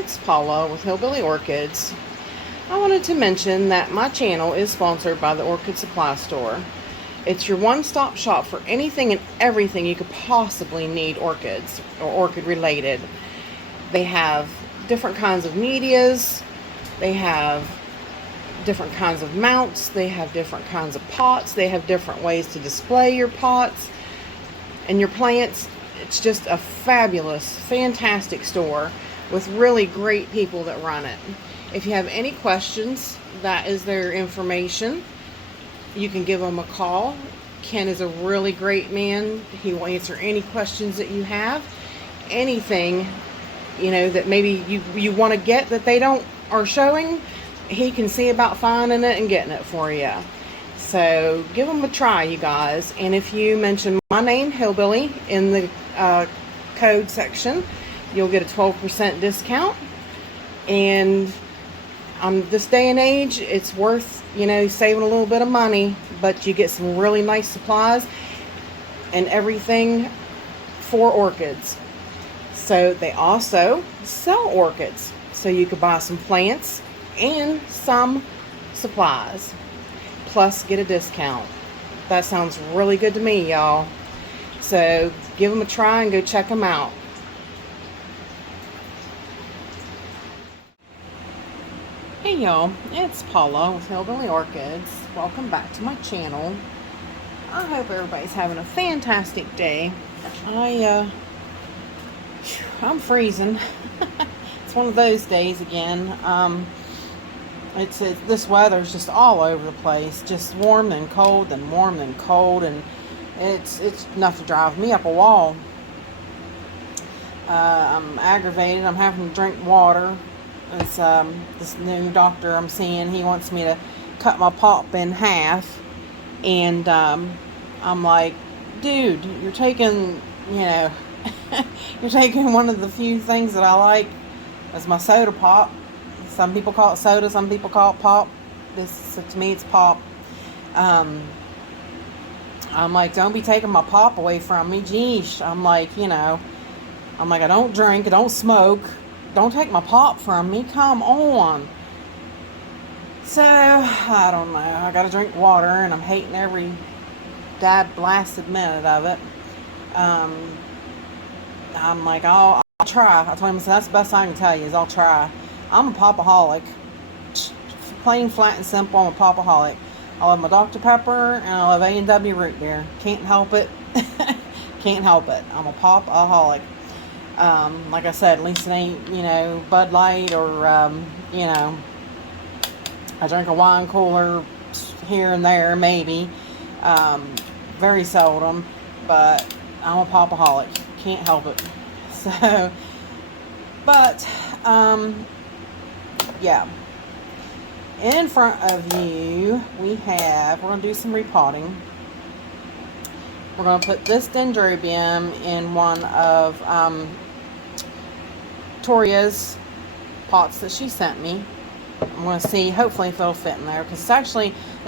it's Paula with Hillbilly Orchids. I wanted to mention that my channel is sponsored by the Orchid Supply Store. It's your one-stop shop for anything and everything you could possibly need orchids or orchid related. They have different kinds of medias, they have different kinds of mounts, they have different kinds of pots, they have different ways to display your pots and your plants. It's just a fabulous, fantastic store with really great people that run it. If you have any questions, that is their information. You can give them a call. Ken is a really great man. He will answer any questions that you have. Anything, that maybe you want to get that they are showing, he can see about finding it and getting it for you. So give them a try, you guys. And if you mention my name, Hillbilly, in the code section, you'll get a 12% discount. And on this day and age, it's worth, saving a little bit of money, but you get some really nice supplies and everything for orchids. So they also sell orchids. So you could buy some plants and some supplies, plus get a discount. That sounds really good to me, y'all. So give them a try and go check them out. Hey y'all, it's Paula with Hillbilly Orchids. Welcome back to my channel. I hope everybody's having a fantastic day. I'm freezing. It's one of those days again. This weather's just all over the place. Just warm and cold and warm and cold, and it's enough to drive me up a wall. I'm aggravated. I'm having to drink water. It's this new doctor I'm seeing. He wants me to cut my pop in half, and I'm like, dude, you're taking, you're taking one of the few things that I like as my soda pop. Some people call it soda, some people call it pop. To me, it's pop. I'm like, don't be taking my pop away from me. Geesh. I'm like, I don't drink, I don't smoke. Don't take my pop from me. Come on. So, I don't know. I gotta drink water, and I'm hating every dab blasted minute of it. I'm like, I'll try. I told him, that's the best I can tell you is I'll try. I'm a popaholic. Plain, flat, and simple, I'm a popaholic. I love my Dr. Pepper, and I love A&W root beer. Can't help it. Can't help it. I'm a popaholic. Like I said, at least it ain't, Bud Light or, I drink a wine cooler here and there, maybe. Very seldom, but I'm a popaholic. Can't help it. So, but, yeah. In front of you, we're going to do some repotting. We're going to put this dendrobium in one of Toria's pots that she sent me. I'm going to see, hopefully, if it'll fit in there, because it's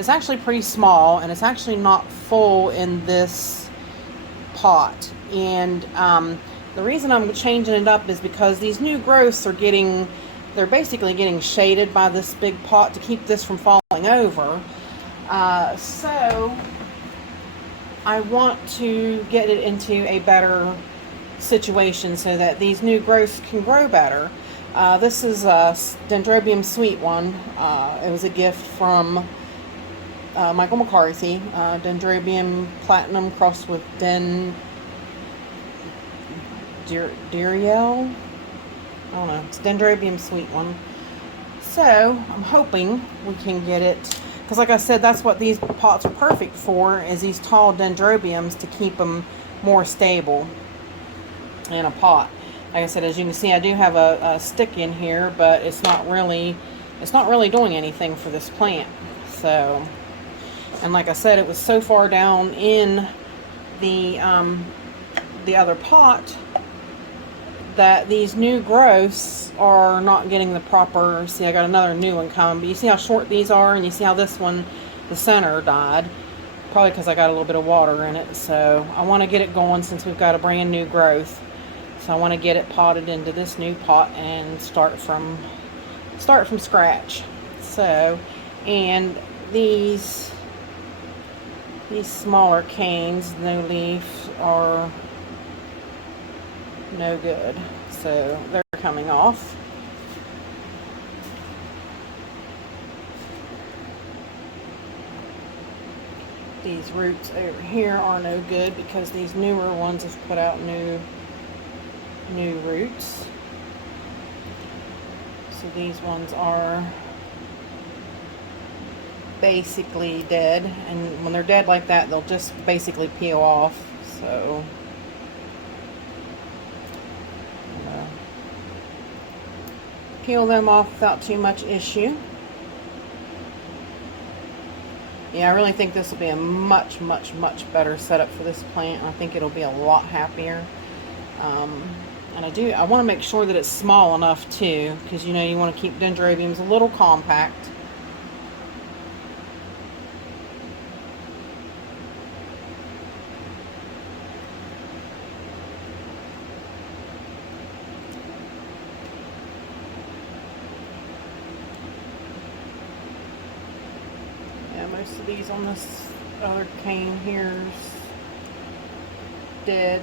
actually pretty small, and it's actually not full in this pot. And the reason I'm changing it up is because these new growths they're basically getting shaded by this big pot to keep this from falling over. So I want to get it into a better situation so that these new growths can grow better. This is a Dendrobium Sweet one. It was a gift from Michael McCarthy. Dendrobium Platinum crossed with Duriel. I don't know. It's Dendrobium Sweet one. So I'm hoping we can get it, because like I said, that's what these pots are perfect for, is these tall dendrobiums to keep them more stable in a pot. Like I said, as you can see, I do have a stick in here, but it's not really doing anything for this plant. So, and like I said, it was so far down in the other pot that these new growths are not getting the proper. See, I got another new one coming, but you see how short these are, and you see how this one, the center, died. Probably because I got a little bit of water in it. So I want to get it going since we've got a brand new growth. So I want to get it potted into this new pot and start from scratch. So, and these smaller canes, no leaf, are no good. So they're coming off. These roots over here are no good because these newer ones have put out new roots. So these ones are basically dead, and when they're dead like that, they'll just basically peel off. So peel them off without too much issue. Yeah, I really think this will be a much better setup for this plant. I think it'll be a lot happier. And I want to make sure that it's small enough too, because you know you want to keep dendrobiums a little compact. Yeah, most of these on this other cane here is dead.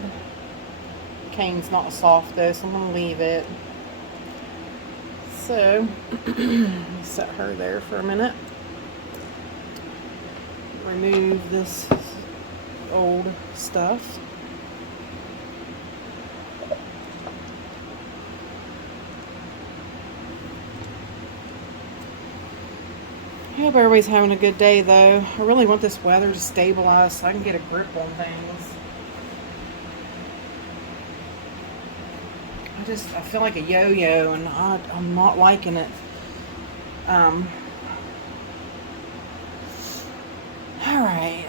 Cane's not soft though, so I'm going to leave it. So, set her there for a minute. Remove this old stuff. I hope everybody's having a good day though. I really want this weather to stabilize so I can get a grip on things. I feel like a yo-yo, and I'm not liking it. Alright,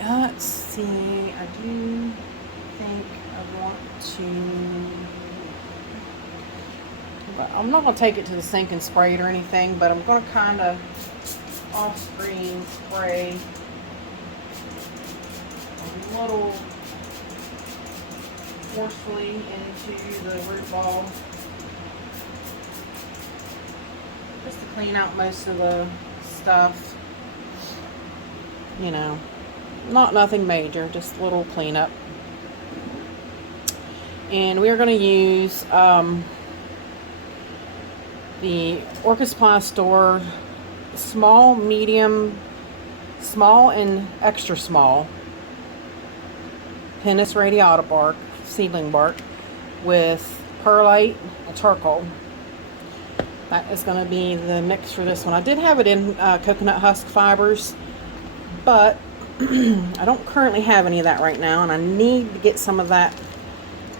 let's see. I do think I want to... But I'm not going to take it to the sink and spray it or anything, but I'm going to kind of off-screen spray a little forcefully into the root ball, just to clean out most of the stuff. You know, nothing major, just a little cleanup. And we are going to use the Orchid Supply Store small, medium, small, and extra small Pinus radiata bark, seedling bark, with perlite and charcoal. That is going to be the mix for this one. I did have it in coconut husk fibers, but I don't currently have any of that right now, and I need to get some of that.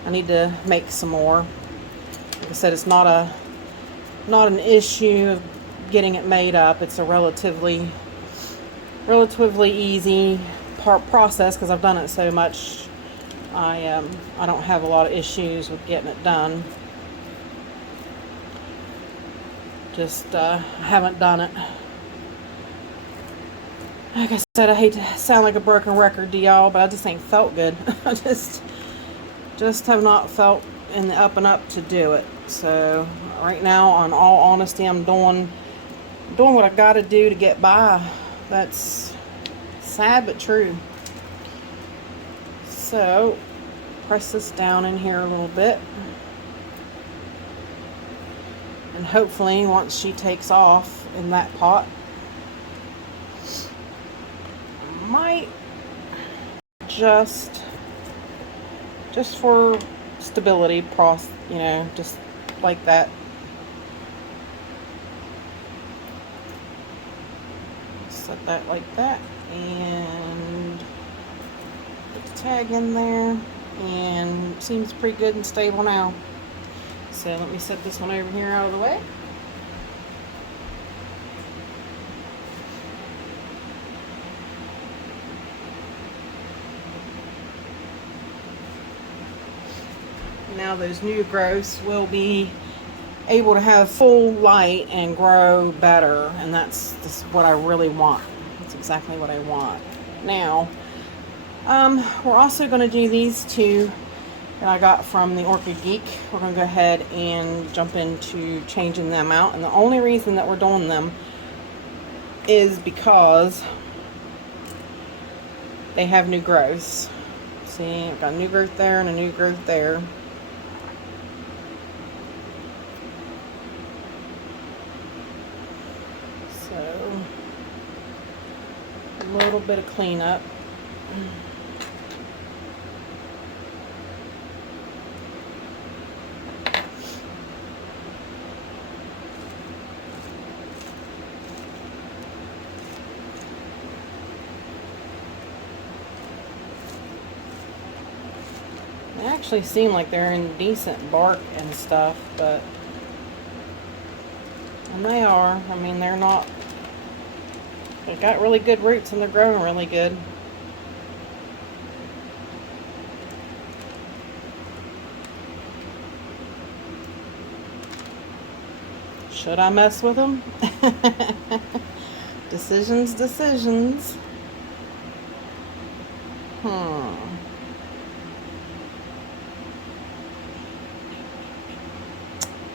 I need to make some more. Like I said, it's not an issue of getting it made up. It's a relatively easy process because I've done it so much. I don't have a lot of issues with getting it done. Just haven't done it. Like I said, I hate to sound like a broken record to y'all, but I just ain't felt good. I just have not felt in the up and up to do it. So right now, on all honesty, I'm doing what I got to do to get by. That's sad but true. So press this down in here a little bit, and hopefully once she takes off in that pot, might just for stability, you know, just like that. Set that like that, and put the tag in there, and it seems pretty good and stable now. So let me set this one over here out of the way. Now those new growths will be able to have full light and grow better, and that's what I really want. That's exactly what I want. Now, we're also going to do these two that I got from the Orchid Geek. We're going to go ahead and jump into changing them out. And the only reason that we're doing them is because they have new growths. See, I've got a new growth there and a new growth there. So, a little bit of cleanup. They actually seem like they're in decent bark and stuff, but, and they are. I mean, they're not, they've got really good roots and they're growing really good. Should I mess with them? Decisions.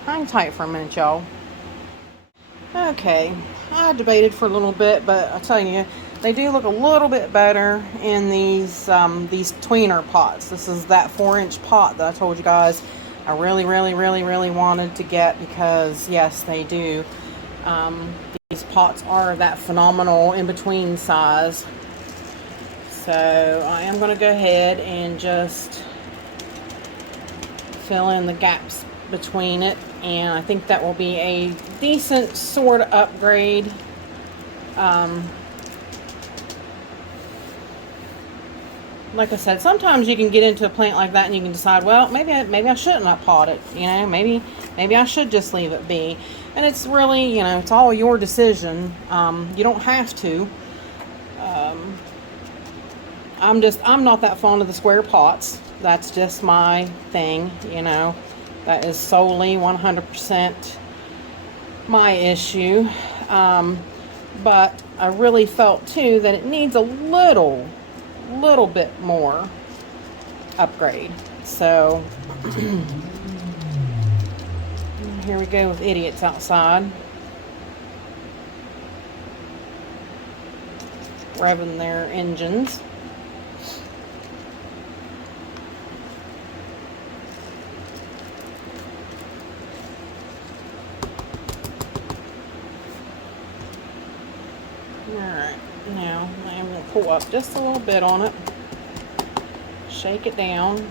Hang tight for a minute, y'all. Okay, I debated for a little bit, but I'll tell you, they do look a little bit better in these tweener pots. This is that 4-inch pot that I told you guys I really wanted to get, because yes, they do. These pots are that phenomenal in-between size. So I am going to go ahead and just fill in the gaps between it, and I think that will be a decent sort of upgrade. Like I said, sometimes you can get into a plant like that and you can decide, well, maybe I shouldn't have pot it, you know, maybe I should just leave it be. And it's really, you know, it's all your decision. You don't have to. I'm not that fond of the square pots. That's just my thing, you know. That is solely 100% my issue. But I really felt too that it needs a little bit more upgrade. So here we go with idiots outside revving their engines. Alright, now I'm going to pull up just a little bit on it, shake it down.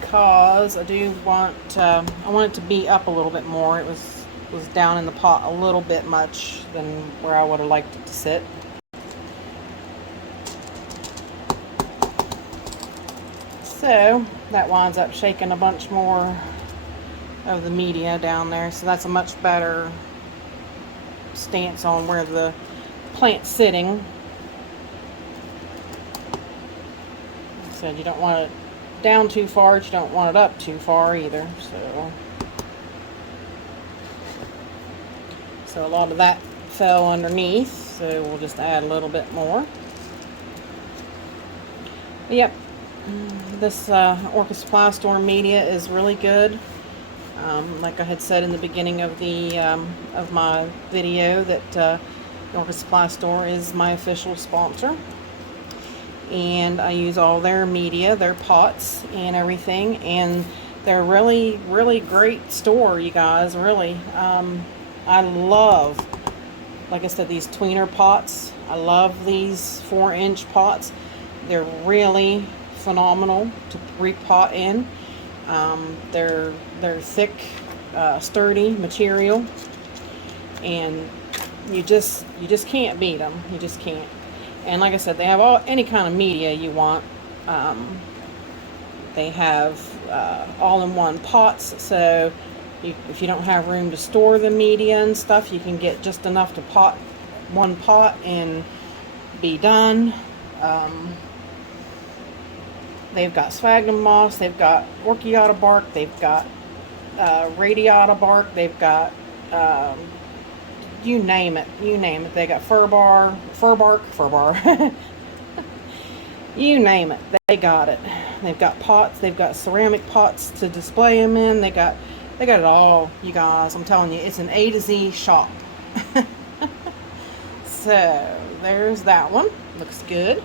Because I do want, I want it to be up a little bit more. It was down in the pot a little bit much than where I would have liked it to sit. So that winds up shaking a bunch more of the media down there. So that's a much better stance on where the plant's sitting. So you don't want it down too far, but you don't want it up too far either. So a lot of that fell underneath, so we'll just add a little bit more. But yep, this Orchid Supply Store media is really good. Like I had said in the beginning of the of my video, that the Orchid Supply Store is my official sponsor, and I use all their media, their pots and everything, and they're really great store, you guys. Really, I love, like I said, these tweener pots. I love these 4-inch pots. They're really phenomenal to repot in. They're thick, sturdy material, and you just can't beat them. You just can't. And like I said, they have any kind of media you want. They have all-in-one pots, so if you don't have room to store the media and stuff, you can get just enough to pot one pot and be done. They've got sphagnum moss, they've got orchiata bark, they've got radiata bark, they've got you name it. You name it. They got fur bar. You name it. They got it. They've got pots. They've got ceramic pots to display them in. They got it all, you guys. I'm telling you, it's an A to Z shop. So, there's that one. Looks good.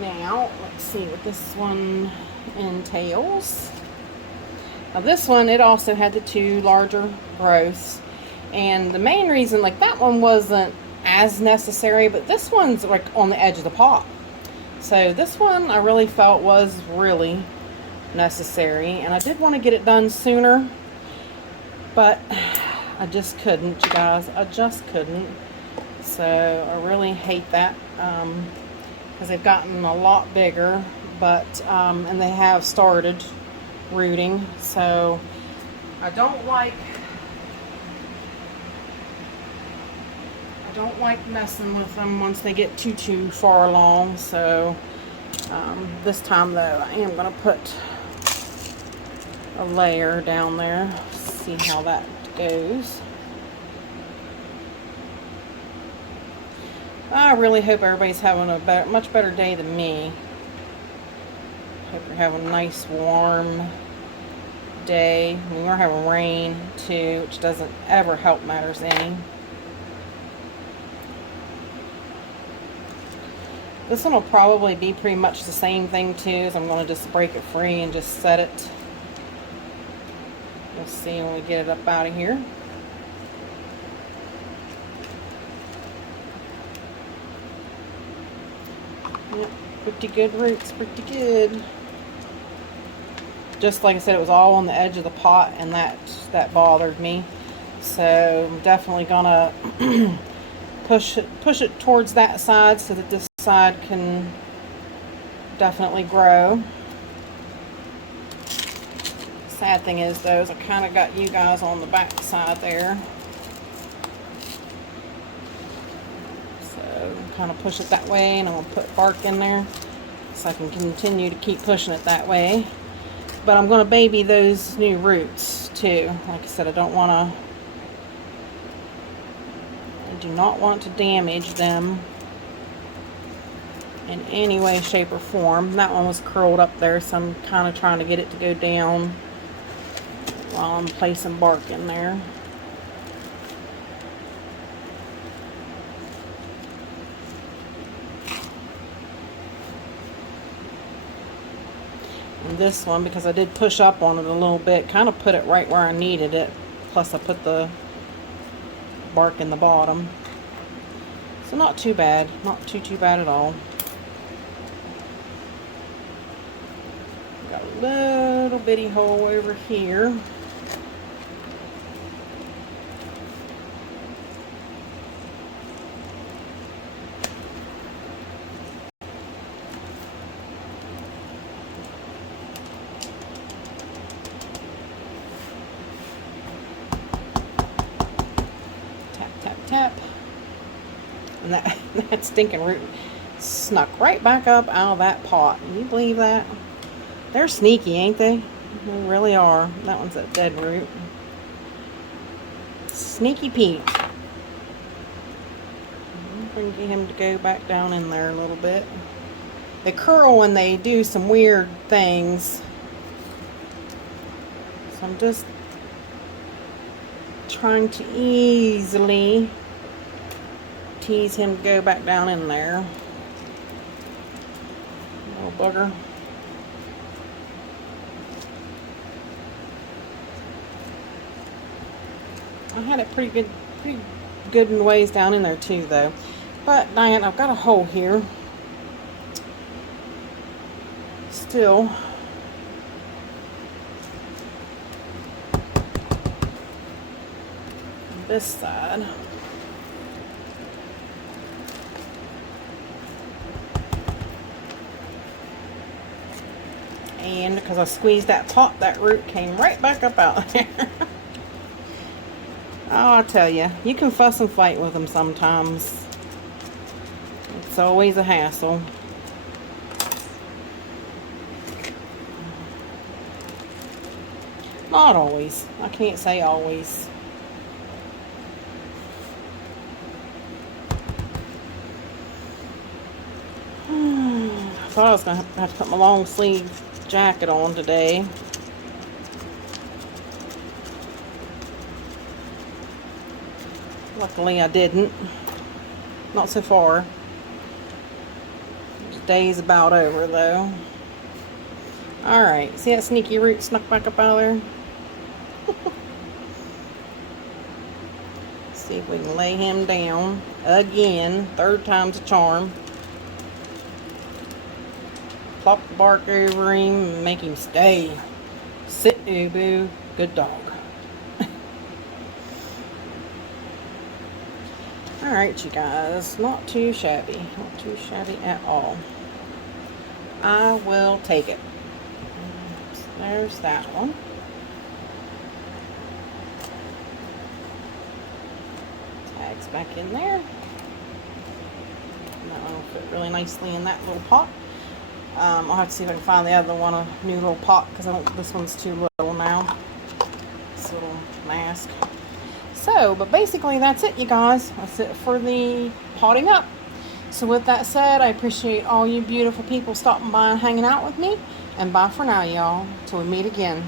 Now, let's see what this one entails. Now this one, it also had the 2 larger growths. And the main reason, like that one wasn't as necessary, but this one's like on the edge of the pot. So this one I really felt was really necessary. And I did want to get it done sooner, but I just couldn't, you guys. I just couldn't. So I really hate that. Because they've gotten a lot bigger, but and they have started rooting, so I don't like messing with them once they get too far along. So this time though, I am going to put a layer down there, see how that goes. I really hope everybody's having a much better day than me. Hope you're having a nice warm day. We are having rain too, which doesn't ever help matters any. This one will probably be pretty much the same thing too, so I'm going to just break it free and just set it. We'll see when we get it up out of here. Yep, pretty good roots, pretty good. Just like I said, it was all on the edge of the pot, and that bothered me. So I'm definitely gonna push it towards that side so that this side can definitely grow. Sad thing is though, is I kind of got you guys on the back side there. Kind of push it that way, and I'm going to put bark in there so I can continue to keep pushing it that way. But I'm going to baby those new roots too. Like I said, I do not want to damage them in any way, shape, or form. That one was curled up there, so I'm kind of trying to get it to go down while I'm placing bark in there. And this one, because I did push up on it a little bit, kind of put it right where I needed it. Plus I put the bark in the bottom. So not too bad. Not too bad at all. Got a little bitty hole over here. Tap. And that stinking root snuck right back up out of that pot. Can you believe that? They're sneaky, ain't they? They really are. That one's a dead root. Sneaky Pete. I'm going to get him to go back down in there a little bit. They curl when they do some weird things. So I'm just trying to easily tease him to go back down in there. Little bugger. I had it pretty good in ways down in there too though. But Diane, I've got a hole here. Still. This side. And because I squeezed that pot, that root came right back up out there. Oh, I tell you, you can fuss and fight with them sometimes. It's always a hassle. Not always. I can't say always. thought I was going to have to put my long sleeve jacket on today. Luckily I didn't. Not so far. The day's about over though. Alright, see that sneaky root snuck back up out of there? See if we can lay him down again. Third time's a charm. Plop the bark over him and make him stay. Sit, Ubu. Good dog. Alright, you guys. Not too shabby. Not too shabby at all. I will take it. There's that one. Tags back in there. And that one will fit really nicely in that little pot. I'll have to see if I can find the other one, a new little pot, because I don't. This one's too little now. This little mask. So, but basically that's it, you guys. That's it for the potting up. So with that said, I appreciate all you beautiful people stopping by and hanging out with me. And bye for now, y'all. Till we meet again.